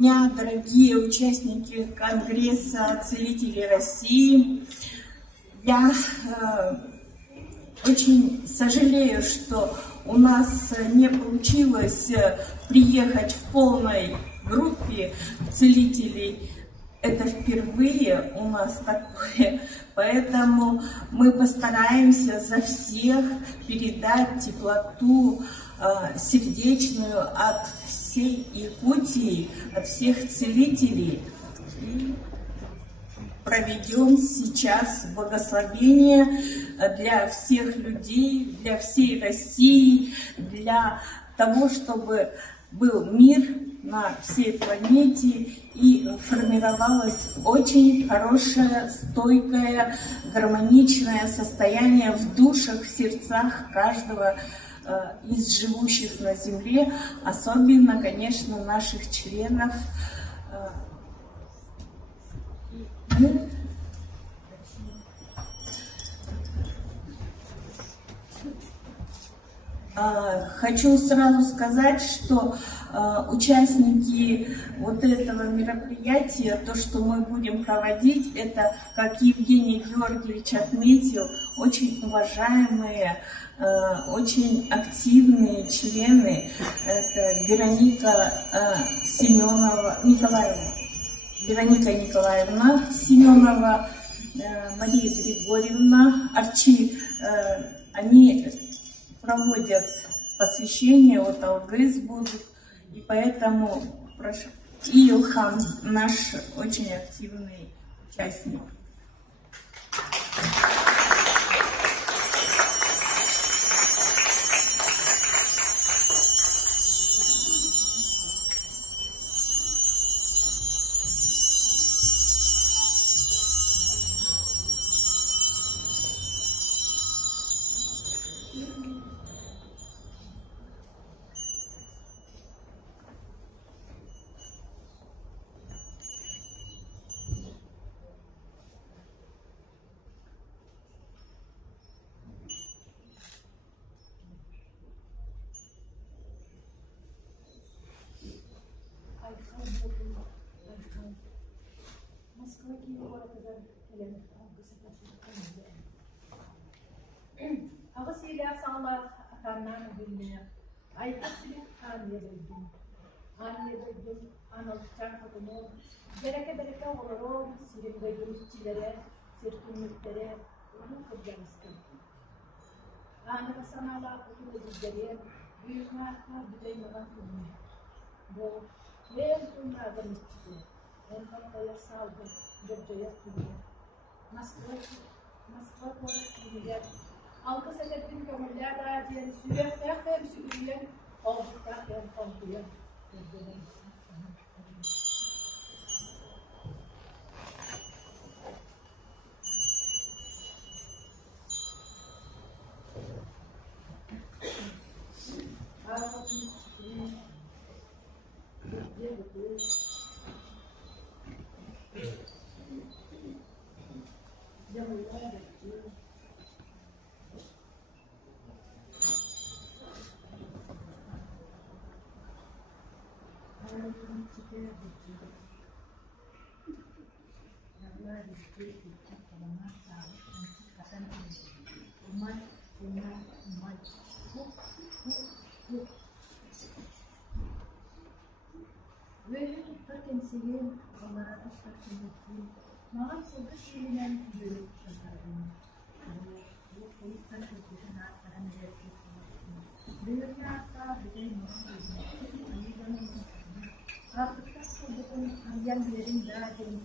Дня, дорогие участники Конгресса целителей России. Я очень сожалею, что у нас не получилось приехать в полной группе целителей. Это впервые у нас такое, поэтому мы постараемся за всех передать теплоту сердечную от всей Якутии, от всех целителей. И проведем сейчас благословение для всех людей, для всей России, для того, чтобы был мир на всей планете и формировалось очень хорошее, стойкое, гармоничное состояние в душах, в сердцах каждого из живущих на Земле, особенно, конечно, наших членов. Хочу сразу сказать, что участники вот этого мероприятия, то, что мы будем проводить, это, как Евгений Георгиевич отметил, очень уважаемые, очень активные члены. Это Вероника Николаевна Семенова, Мария Григорьевна, Арчи. Они проводят посвящение, вот Алгыз будут, и поэтому прошу. И Илхан, наш очень активный участник. Ağısıyla sağlar atanlar bilmeye, aykısıyla anlayabilirim. Anlayabilirim, anlatacağım kadını. Bereke olur, sirimde yürütçilere, sirkinliklere, onu kuracağım istedim. Anne sanalar okuyucuları, büyük marka bileymadan bilmeye. Bu, her bunlardan içti. En fazla sağlık, cebceye bilmeye. Maskot olarak bilmeye. Alkı sebebini kömürler diye sürekli hem sürekli olacaklar hem kompuyor. Ve terkensiyin onlara terkensiyin malam sebab silinan dulu terkadang bu politik terkena karena jadi beliaunya apa begini ini kan apakah sebetulnya harian biarin dah jadi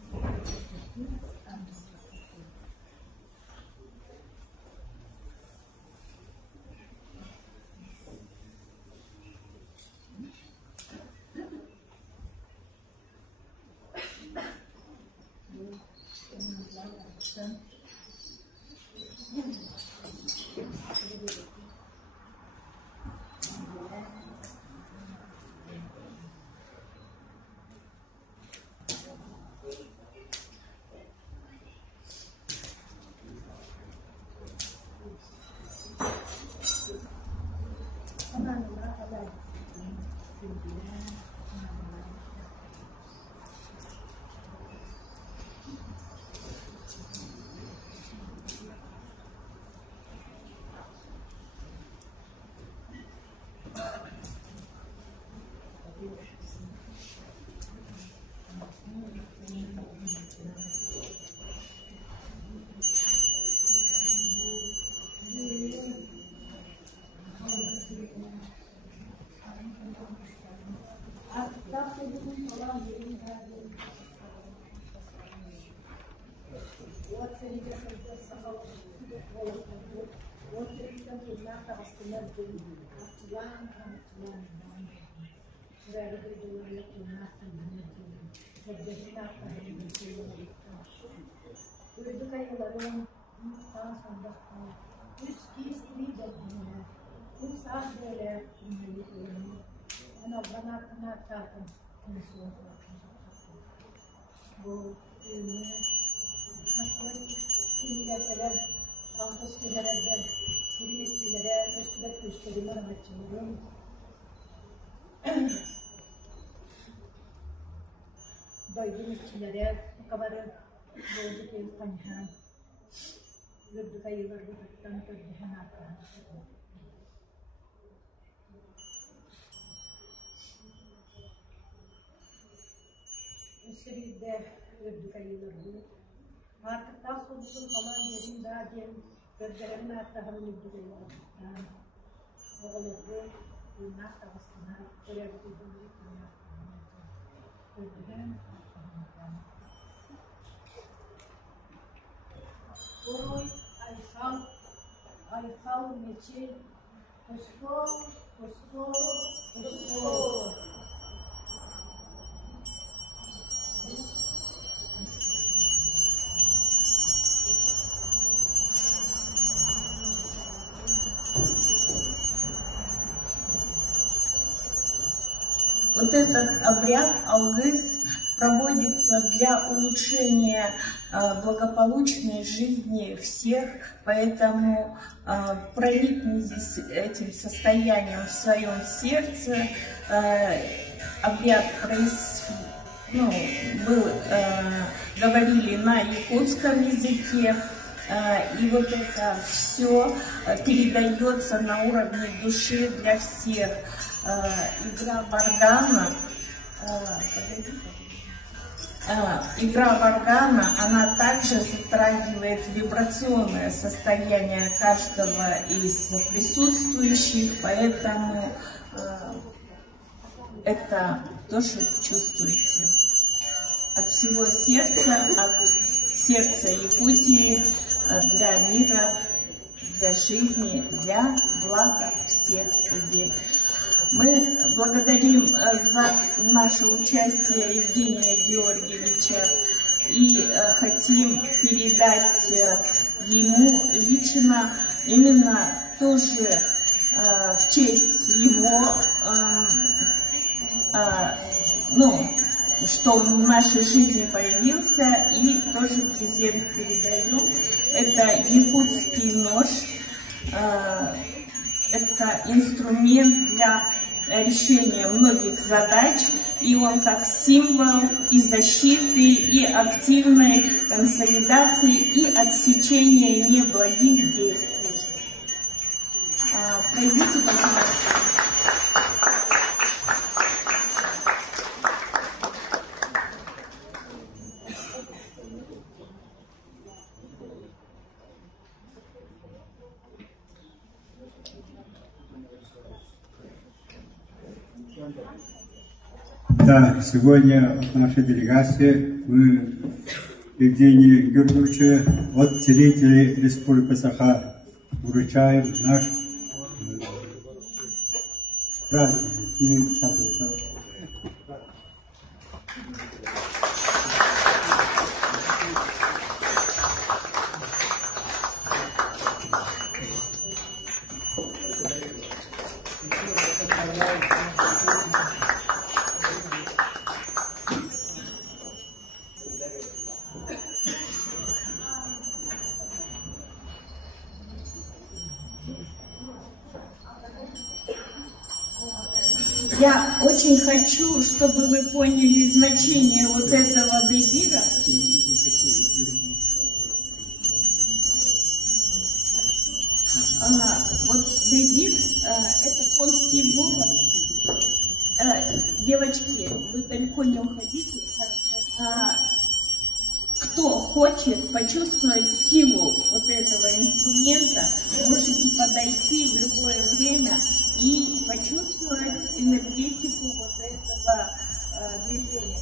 Doydum işçilere bu kadar yolcu bir panha. Yurdu kayılar bu tuttan törgühen arkadan. Üstelikde yurdu kayılar bu. Artık daha sonuçta falan yerin daha diyelim gözlerimin arkadan yurdu kayılar. Oğulları bunlar tavasına oraya gidiyorlar. Hoy, Aysal Meçil, Kosko. Вот этот обряд Алгыз проводится для улучшения благополучной жизни всех, поэтому проникнитесь этим состоянием в своем сердце. Обряд говорили на якутском языке, и вот это все передается на уровне души для всех. Игра варгана, она также затрагивает вибрационное состояние каждого из присутствующих, поэтому это тоже чувствуете. От всего сердца, от сердца Якутии, для мира, для жизни, для блага всех людей. Мы благодарим за наше участие Евгения Георгиевича и хотим передать ему лично именно тоже в честь его, что он в нашей жизни появился, и тоже презент передаем. Это якутский нож. Это инструмент для решения многих задач, и он как символ и защиты, и активной консолидации, и отсечения неблагих действий. Пройдите, пожалуйста. Да, сегодня от нашей делегации мы Евгению Георгиевичу от целителей Республики Саха вручаем наш праздник. Я очень хочу, чтобы вы поняли значение вот этого дебира. Вот дебир – это конский волос. Девочки, вы далеко не уходите. Кто хочет почувствовать силу вот этого инструмента, можете подойти в любое время и почувствовать энергетику вот этого движения.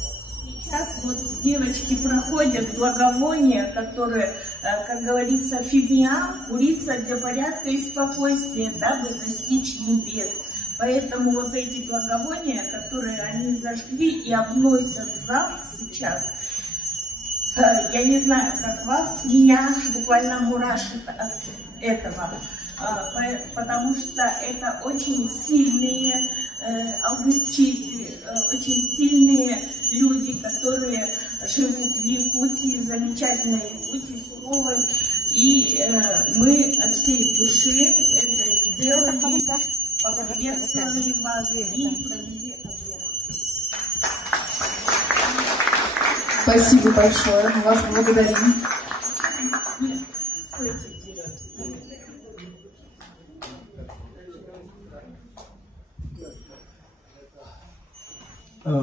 Сейчас вот девочки проходят благовония, которые, как говорится, фимиам, курица для порядка и спокойствия, дабы достичь небес. Поэтому вот эти благовония, которые они зажгли и обносят зал сейчас, я не знаю, как вас, меня буквально мурашит от этого, потому что это очень сильные августины, очень сильные люди, которые живут в Якутии, замечательной Якутии, суровой, и мы от всей души это сделали, поприветствовали вас и провели обряд. Спасибо большое, мы вас благодарим. Нет, стойте.